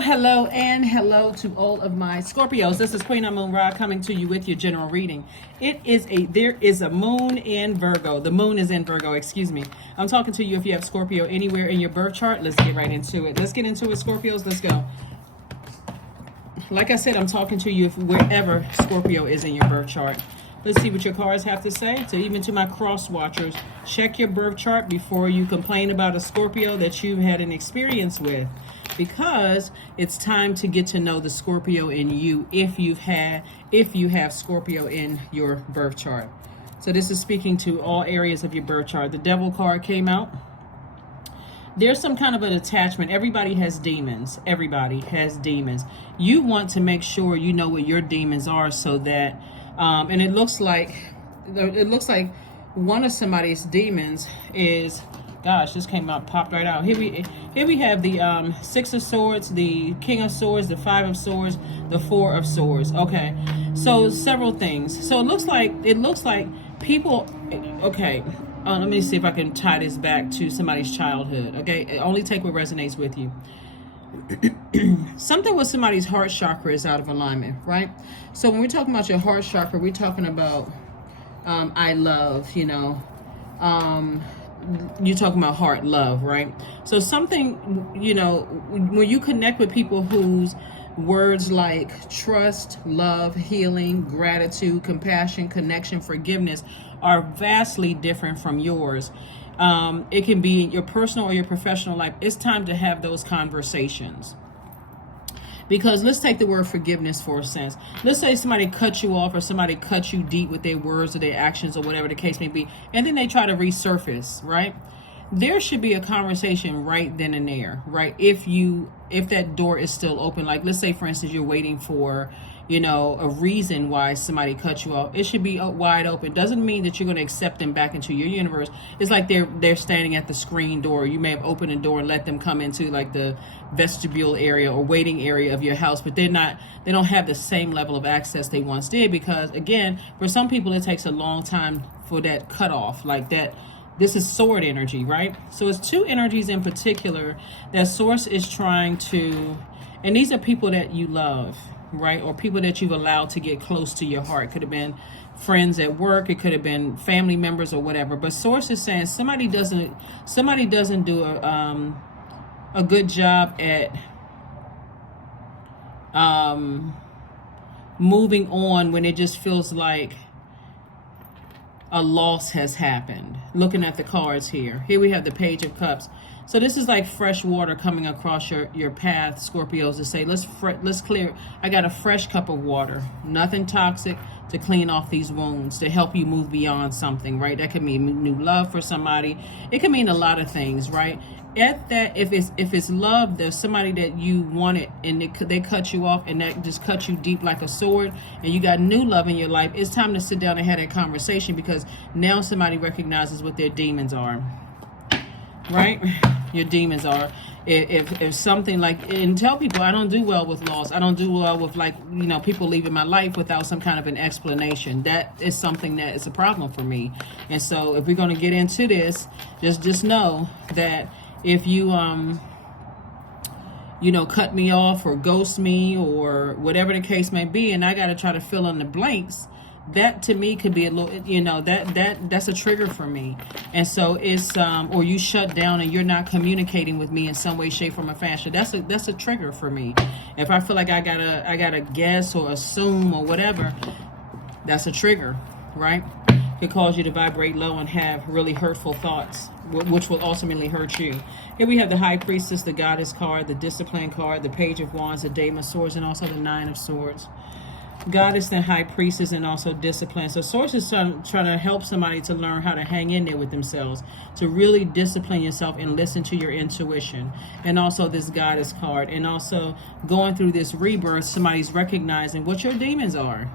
Hello, and hello to all of my Scorpios. This is Queen Amun Ra coming to you with your general reading. There is a moon in Virgo. The moon is in Virgo, excuse me. I'm talking to you if you have Scorpio anywhere in your birth chart. Let's get right into it. Let's get into it, Scorpios. Let's go. Like I said, I'm talking to you if wherever Scorpio is in your birth chart. Let's see what your cards have to say. So even to my cross watchers, check your birth chart before you complain about a Scorpio that you've had an experience with. Because it's time to get to know the Scorpio in you if you have Scorpio in your birth chart. So this is speaking to all areas of your birth chart. The Devil card came out. There's some kind of an attachment. Everybody has demons. Everybody has demons. You want to make sure you know what your demons are so that and it looks like one of somebody's demons is, gosh, this came out, popped right out. Here we have the Six of Swords, the King of Swords, the Five of Swords, the Four of Swords. Okay, so several things. So it looks like people. Okay, let me see if I can tie this back to somebody's childhood. Okay, only take what resonates with you. Something with somebody's heart chakra is out of alignment, right? So when we're talking about your heart chakra, we're talking about I love, you're talking about heart love, right? So something, when you connect with people whose words like trust, love, healing, gratitude, compassion, connection, forgiveness are vastly different from yours. It can be in your personal or your professional life. It's time to have those conversations. Because let's take the word forgiveness for a sense. Let's say somebody cut you off or somebody cut you deep with their words or their actions or whatever the case may be, and then they try to resurface, right? There should be a conversation right then and there, right? If that door is still open, like let's say, for instance, you're waiting for, a reason why somebody cut you off. It should be wide open. Doesn't mean that you're going to accept them back into your universe. It's like they're standing at the screen door. You may have opened the door and let them come into like the vestibule area or waiting area of your house, but they don't have the same level of access they once did, because again, for some people it takes a long time for that cutoff, like that. This is sword energy, right? So it's two energies in particular that Source is trying to, and these are people that you love, right? Or people that you've allowed to get close to your heart. Could have been friends at work, it could have been family members or whatever. But Source is saying somebody doesn't do a good job at moving on when it just feels like a loss has happened. Looking at the cards here we have the Page of Cups. So this is like fresh water coming across your path, Scorpios, to say, let's clear. I got a fresh cup of water, nothing toxic, to clean off these wounds, to help you move beyond something, right? That could mean new love for somebody. It can mean a lot of things, right? At that, if it's love, there's somebody that you wanted and they cut you off, and that just cut you deep like a sword, and you got new love in your life. It's time to sit down and have that conversation, because now somebody recognizes what their demons are, right? Your demons are. If something like, and tell people, I don't do well with loss. I don't do well with people leaving my life without some kind of an explanation. That is something that is a problem for me. And so if we're going to get into this, just know that if you cut me off or ghost me or whatever the case may be, and I got to try to fill in the blanks, that to me could be a little, that's a trigger for me. And so it's or you shut down and you're not communicating with me in some way, shape, form, or fashion. That's a trigger for me. If I feel like I gotta guess or assume or whatever, that's a trigger, right? It can cause you to vibrate low and have really hurtful thoughts, which will ultimately hurt you. Here we have the High Priestess, the Goddess card, the Discipline card, the Page of Wands, the Dame of Swords, and also the Nine of Swords. Goddess and High Priestess, and also Discipline. So Source is trying to help somebody to learn how to hang in there with themselves, to really discipline yourself and listen to your intuition. And also this Goddess card. And also going through this rebirth, somebody's recognizing what your demons are.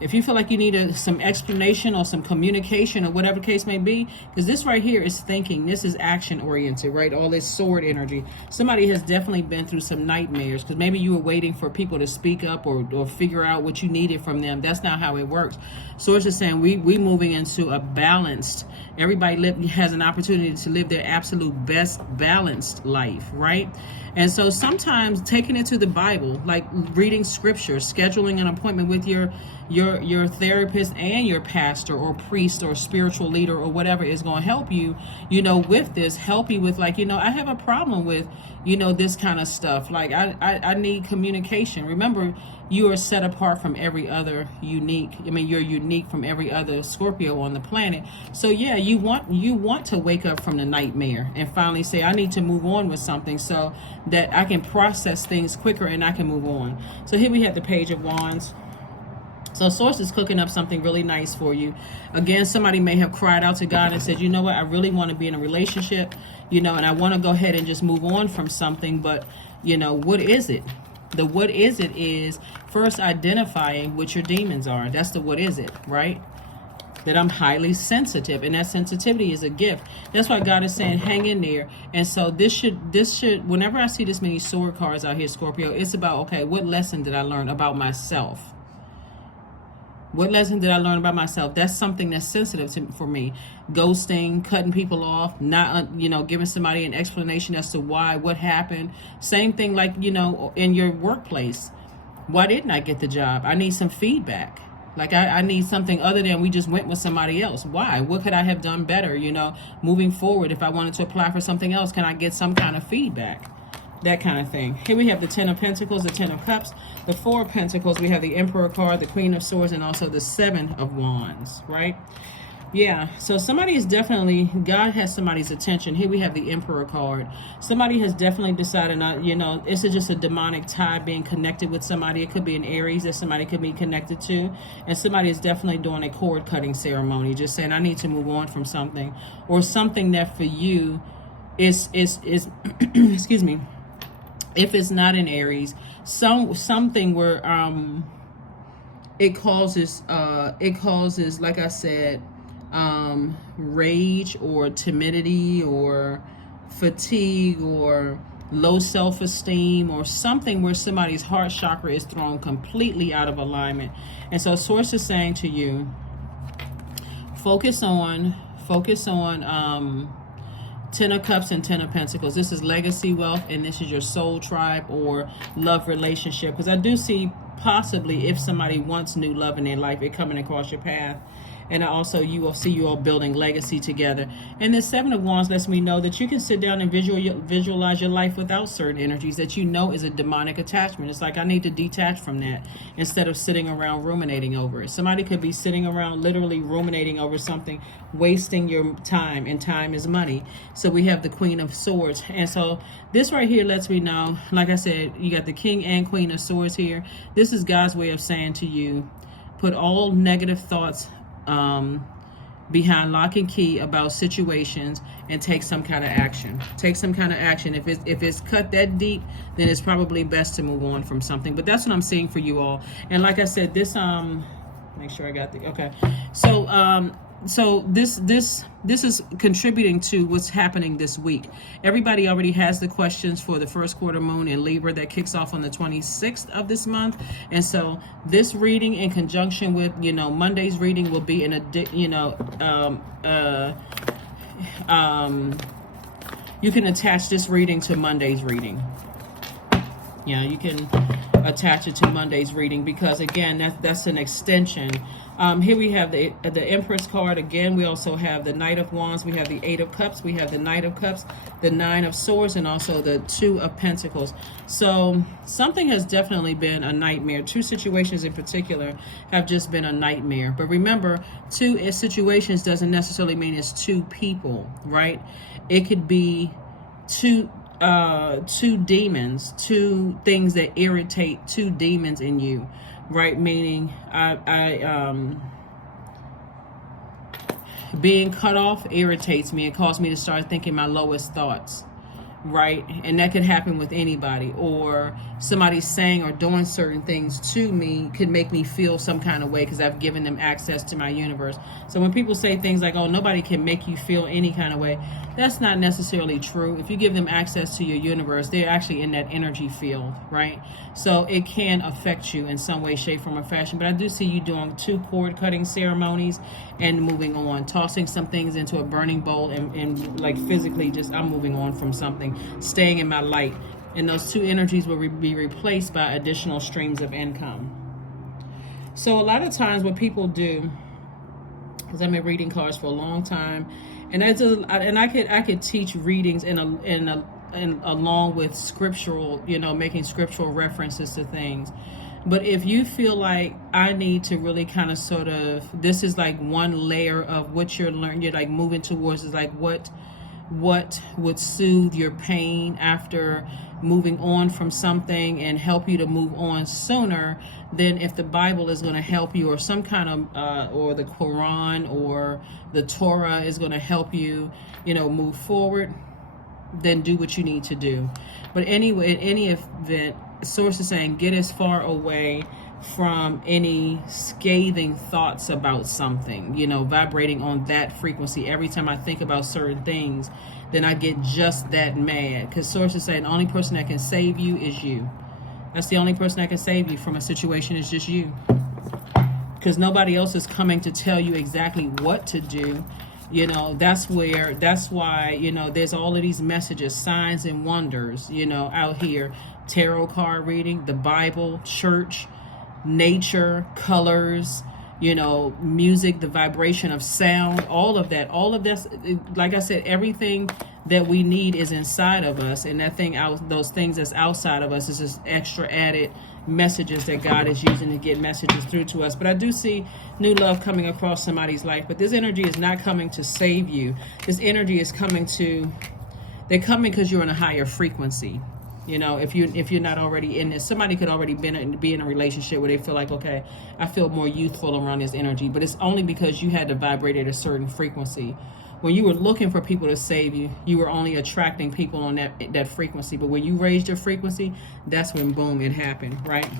If you feel like you need some explanation or some communication or whatever the case may be, because this right here is thinking, this is action oriented, right? All this sword energy. Somebody has definitely been through some nightmares, because maybe you were waiting for people to speak up or figure out what you needed from them. That's not how it works. So it's just saying we moving into a balanced, everybody has an opportunity to live their absolute best balanced life, right? And so sometimes taking it to the Bible, like reading scripture, scheduling an appointment with your therapist and your pastor or priest or spiritual leader or whatever is going to help you, with this, help you with like, I have a problem with, this kind of stuff. Like I need communication. Remember, you are set apart from every other you're unique from every other Scorpio on the planet. So yeah, you want to wake up from the nightmare and finally say, I need to move on with something so that I can process things quicker and I can move on. So here we have the Page of Wands. So Source is cooking up something really nice for you. Again, somebody may have cried out to God and said, you know what, I really want to be in a relationship, and I want to go ahead and just move on from something. But, what is it? The what is it is first identifying what your demons are. That's the what is it, right? That I'm highly sensitive, and that sensitivity is a gift. That's why God is saying hang in there. And so this should whenever I see this many sword cards out here, Scorpio, it's about, okay, what lesson did I learn about myself? What lesson did I learn about myself? That's something that's sensitive for me. Ghosting, cutting people off, not, giving somebody an explanation as to why, what happened. Same thing like, in your workplace. Why didn't I get the job? I need some feedback. Like I need something other than we just went with somebody else. Why? What could I have done better, moving forward? If I wanted to apply for something else, can I get some kind of feedback? That kind of thing. Here we have the Ten of Pentacles, the Ten of Cups, the Four of Pentacles. We have the Emperor card, the Queen of Swords, and also the Seven of Wands, right? Yeah, so somebody is definitely, God has somebody's attention. Here we have the Emperor card. Somebody has definitely decided not, this is just a demonic tie being connected with somebody. It could be an Aries that somebody could be connected to. And somebody is definitely doing a cord cutting ceremony, just saying, I need to move on from something. Or something that for you is excuse me, if it's not an Aries, something where it causes like I said, rage or timidity or fatigue or low self-esteem or something where somebody's heart chakra is thrown completely out of alignment. And so Source is saying to you, focus on Ten of Cups and Ten of Pentacles. This is legacy wealth, and this is your soul tribe or love relationship. Because I do see possibly if somebody wants new love in their life, it coming across your path. And also you will see you all building legacy together. And the Seven of Wands lets me know that you can sit down and visualize your life without certain energies that is a demonic attachment. It's like, I need to detach from that instead of sitting around ruminating over it. Somebody could be sitting around literally ruminating over something, wasting your time, and time is money. So we have the Queen of Swords. And so this right here lets me know, like I said, you got the King and Queen of Swords here. This is God's way of saying to you, put all negative thoughts behind lock and key about situations and take some kind of action. Take some kind of action. If it's cut that deep, then it's probably best to move on from something. But that's what I'm seeing for you all. And like I said, this make sure I got the okay. So this is contributing to what's happening this week. Everybody already has the questions for the first quarter moon in Libra that kicks off on the 26th of this month. And so this reading in conjunction with, Monday's reading will be in a, you can attach this reading to Monday's reading. Yeah, you can attach it to Monday's reading because, again, that's an extension. Here we have the Empress card. Again, we also have the Knight of Wands. We have the Eight of Cups. We have the Knight of Cups, the Nine of Swords, and also the Two of Pentacles. So something has definitely been a nightmare. Two situations in particular have just been a nightmare. But remember, two situations doesn't necessarily mean it's two people, right? It could be two demons, two things that irritate two demons in you, right? Meaning being cut off irritates me. It caused me to start thinking my lowest thoughts, right? And that could happen with anybody, or somebody saying or doing certain things to me could make me feel some kind of way because I've given them access to my universe. So when people say things like, oh, nobody can make you feel any kind of way, that's not necessarily true. If you give them access to your universe, they're actually in that energy field, right? So it can affect you in some way, shape, form, or fashion. But I do see you doing two cord cutting ceremonies and moving on, tossing some things into a burning bowl and like physically just, I'm moving on from something, staying in my light. And those two energies will be replaced by additional streams of income. So a lot of times what people do, because I've been reading cards for a long time, and I could teach readings in along with scriptural, making scriptural references to things. But if you feel like I need to really kind of sort of, this is like one layer of what you're learning, you're like moving towards, is like what would soothe your pain after moving on from something and help you to move on sooner, then if the Bible is going to help you, or some kind of or the Quran or the Torah is going to help you, move forward, then do what you need to do. But anyway, in any event, source is saying get as far away from any scathing thoughts about something, vibrating on that frequency. Every time I think about certain things, then I get just that mad. Because source is saying the only person that can save you is you. That's the only person that can save you from a situation, is just you. Because nobody else is coming to tell you exactly what to do. That's why, there's all of these messages, signs and wonders, out here. Tarot card reading, the Bible, church, nature, colors, music, the vibration of sound, all of that, like I said, everything that we need is inside of us, and those things that's outside of us is just extra added messages that God is using to get messages through to us. But I do see new love coming across somebody's life, but this energy is not coming to save you. This energy is they're coming because you're in a higher frequency. If you're not already in this, somebody could already be in a relationship where they feel like, okay, I feel more youthful around this energy, but it's only because you had to vibrate at a certain frequency. When you were looking for people to save you, you were only attracting people on that frequency. But when you raised your frequency, that's when, boom, it happened, right?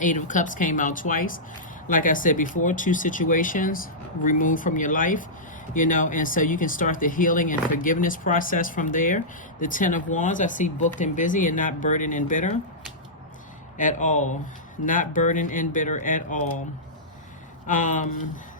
8 of Cups came out twice. Like I said before, 2 situations removed from your life. And so you can start the healing and forgiveness process from there. The 10 of Wands, I see booked and busy and not burdened and bitter at all. Not burdened and bitter at all.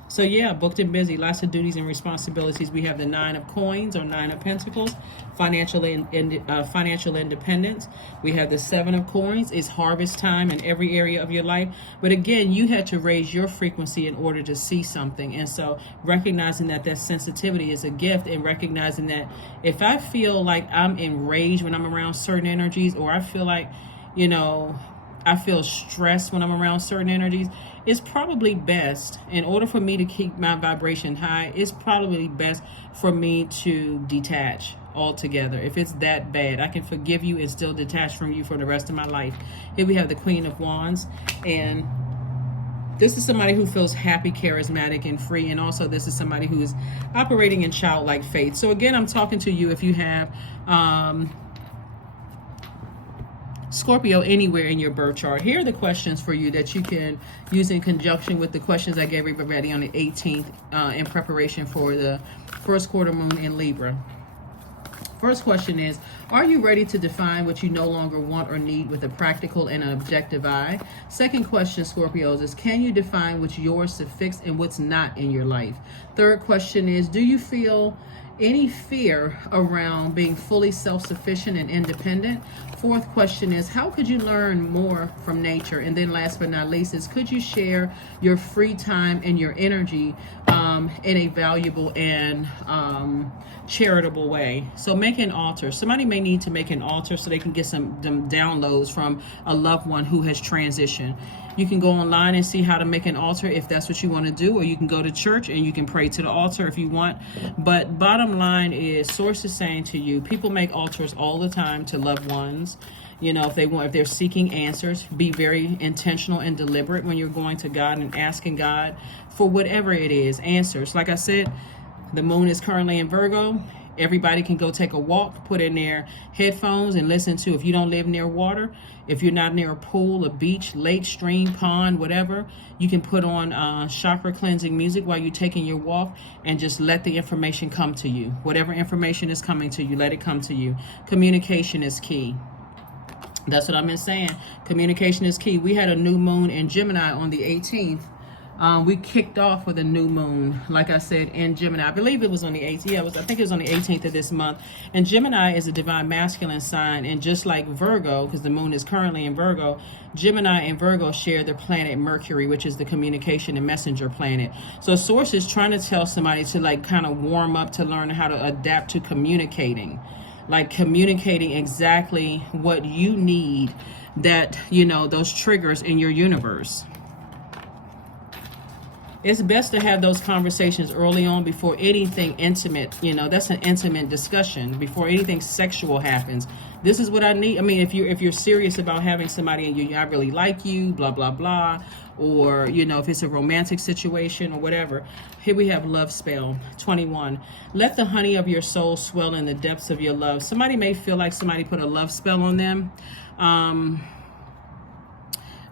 So yeah, booked and busy, lots of duties and responsibilities. We have the 9 of Coins or 9 of Pentacles, financial independence. We have the 7 of Coins, is harvest time in every area of your life. But again, you had to raise your frequency in order to see something. And so recognizing that sensitivity is a gift, and recognizing that if I feel like I'm enraged when I'm around certain energies, or I feel like, I feel stressed when I'm around certain energies, it's probably best, in order for me to keep my vibration high, it's probably best for me to detach altogether. If it's that bad, I can forgive you and still detach from you for the rest of my life. Here we have the Queen of Wands, and this is somebody who feels happy, charismatic, and free. And also this is somebody who is operating in childlike faith. So again, I'm talking to you if you have Scorpio anywhere in your birth chart. Here are the questions for you that you can use in conjunction with the questions I gave everybody on the 18th in preparation for the first quarter moon in Libra. First question is, are you ready to define what you no longer want or need with a practical and an objective eye? Second question, Scorpios, is can you define what's yours to fix and what's not in your life? Third question is, do you feel any fear around being fully self-sufficient and independent? Fourth question is, how could you learn more from nature? And then last but not least is, could you share your free time and your energy in a valuable and charitable way? So make an altar. Somebody may need to make an altar so they can get some downloads from a loved one who has transitioned. You can go online and see how to make an altar if that's what you want to do, or you can go to church and you can pray to the altar if you want. But bottom line is, source is saying to you, people make altars all the time to loved ones. If they're seeking answers, be very intentional and deliberate when you're going to God and asking God for whatever it is, answers. Like I said, the moon is currently in Virgo. Everybody can go take a walk, put in their headphones and listen to, if you don't live near water, if you're not near a pool, a beach, lake, stream, pond, whatever, you can put on chakra cleansing music while you're taking your walk and just let the information come to you. Whatever information is coming to you, let it come to you. Communication is key. That's what I've been saying. Communication is key. We had a new moon in Gemini on the 18th We kicked off with a new moon, like I said, in Gemini. I believe it was on the 18th. Yeah, I think it was on the 18th of this month. And Gemini is a divine masculine sign. And just like Virgo, because the moon is currently in Virgo, Gemini and Virgo share the planet Mercury, which is the communication and messenger planet. So Source is trying to tell somebody to like kind of warm up, to learn how to adapt to communicating. Like communicating exactly what you need, that, you know, those triggers in your universe. It's best to have those conversations early on before anything intimate, you know, that's an intimate discussion, before anything sexual happens. This is what I need. I mean, if you're serious about having somebody and I really like you, blah, blah, blah, or, you know, if it's a romantic situation or whatever. Here we have love spell 21. Let the honey of your soul swell in the depths of your love. Somebody may feel like somebody put a love spell on them,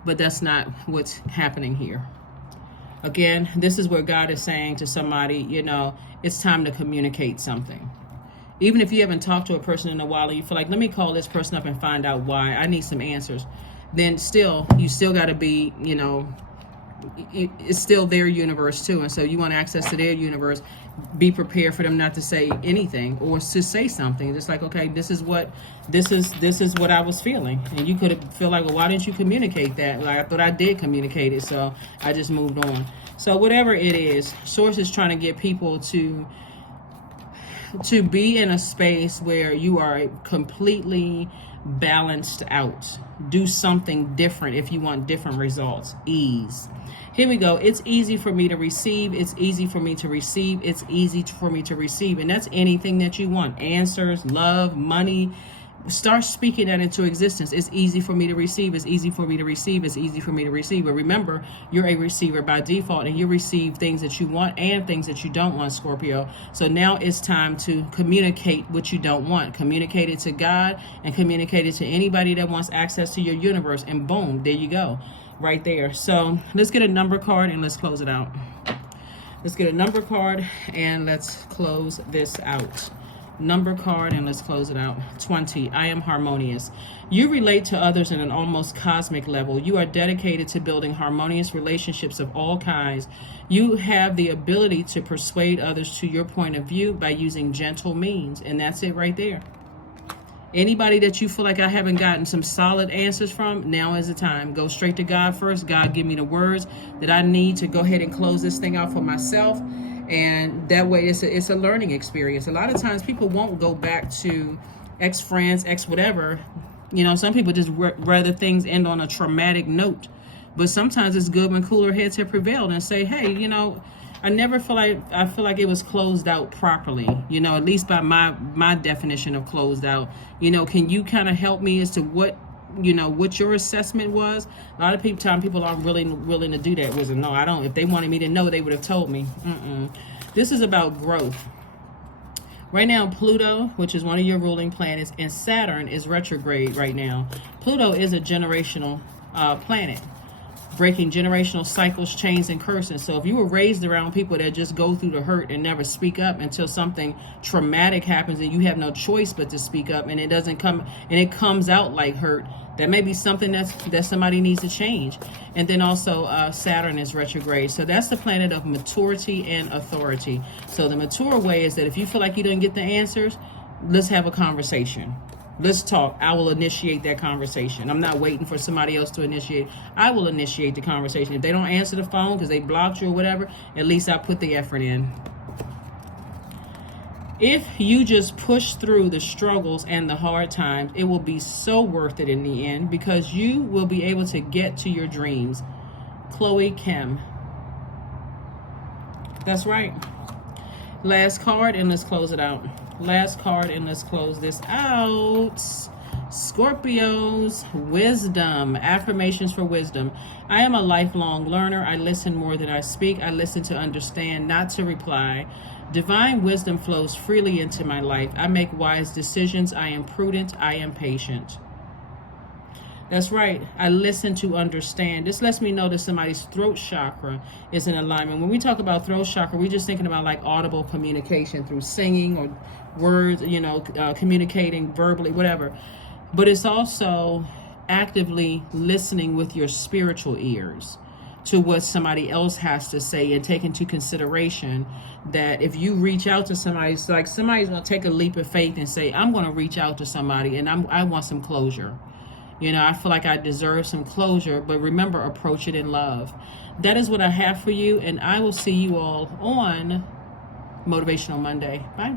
but that's not what's happening here. Again, this is where God is saying to somebody, you know, it's time to communicate something. Even if you haven't talked to a person in a while and you feel like, let me call this person up and find out why, I need some answers, then still, you still got to be, you know, it's still their universe too. And so you want access to their universe. Be prepared for them not to say anything or to say something. Just like, okay, this is what I was feeling. And you could feel like, well, why didn't you communicate that? Like, I thought I did communicate it, so I just moved on. So whatever it is, Source is trying to get people to be in a space where you are completely balanced out. Do something different if you want different results. Ease. Here we go. It's easy for me to receive. It's easy for me to receive. It's easy for me to receive. And that's anything that you want. Answers, love, money. Start speaking that into existence. It's easy for me to receive. It's easy for me to receive. It's easy for me to receive. But remember, you're a receiver by default, and you receive things that you want and things that you don't want, Scorpio. So now it's time to communicate what you don't want. Communicate it to God and communicate it to anybody that wants access to your universe. And boom, there you go. Right there. So let's get a number card and let's close it out. Let's get a number card and let's close this out. Number card and let's close it out. 20. I am harmonious. You relate to others in an almost cosmic level. You are dedicated to building harmonious relationships of all kinds. You have the ability to persuade others to your point of view by using gentle means. And that's it right there. Anybody that you feel like I haven't gotten some solid answers from, now is the time. Go straight to God first. God, give me the words that I need to go ahead and close this thing out for myself. And that way it's a learning experience. A lot of times people won't go back to ex-friends, ex-whatever. You know, some people just rather things end on a traumatic note. But sometimes it's good when cooler heads have prevailed and say, hey, you know, I feel like it was closed out properly, you know, at least by my definition of closed out. You know, can you kind of help me as to what your assessment was? A lot of people aren't really willing to do that. No, I don't. If they wanted me to know, they would have told me. This is about growth. Right now, Pluto, which is one of your ruling planets, and Saturn is retrograde right now. Pluto is a generational planet, breaking generational cycles, chains, and curses. So if you were raised around people that just go through the hurt and never speak up until something traumatic happens and you have no choice but to speak up, and it comes out like hurt, that may be something that somebody needs to change. And then also Saturn is retrograde. So that's the planet of maturity and authority. So the mature way is that if you feel like you didn't get the answers, let's have a conversation. Let's talk. I will initiate that conversation. I'm not waiting for somebody else to initiate. I will initiate the conversation. If they don't answer the phone because they blocked you or whatever, at least I put the effort in. If you just push through the struggles and the hard times, it will be so worth it in the end, because you will be able to get to your dreams. Chloe Kim. That's right. Last card and let's close it out. Last card and let's close this out. Scorpios, wisdom, affirmations for wisdom. I am a lifelong learner. I listen more than I speak. I listen to understand, not to reply. Divine wisdom flows freely into my life. I make wise decisions. I am prudent. I am patient. That's right. I listen to understand. This lets me know that somebody's throat chakra is in alignment. When we talk about throat chakra, we're just thinking about like audible communication through singing or words, communicating verbally, whatever. But it's also actively listening with your spiritual ears. to what somebody else has to say, and take into consideration that if you reach out to somebody, it's like somebody's going to take a leap of faith and say, I'm going to reach out to somebody and I want some closure. You know, I feel like I deserve some closure, but remember, approach it in love. That is what I have for you, and I will see you all on Motivational Monday. Bye.